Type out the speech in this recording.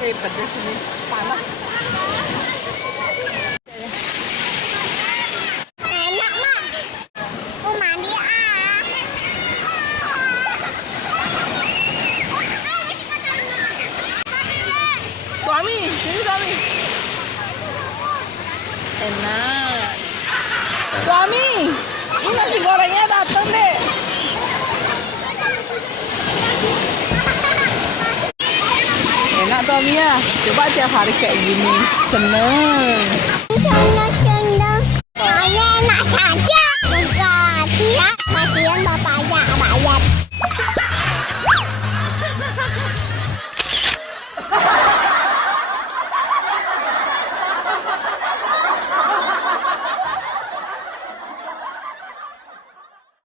Pedas ini, panas. Enak, Mak. Mau mandi ah. Suami, sini suami. Enak. Suami, ini nasi gorengnya datang deh. Enak suami ya. Coba tiap hari kayak gini. Seneng. Senang-senang. Enak saja. Enggak, tidak. Kasihan bapaknya.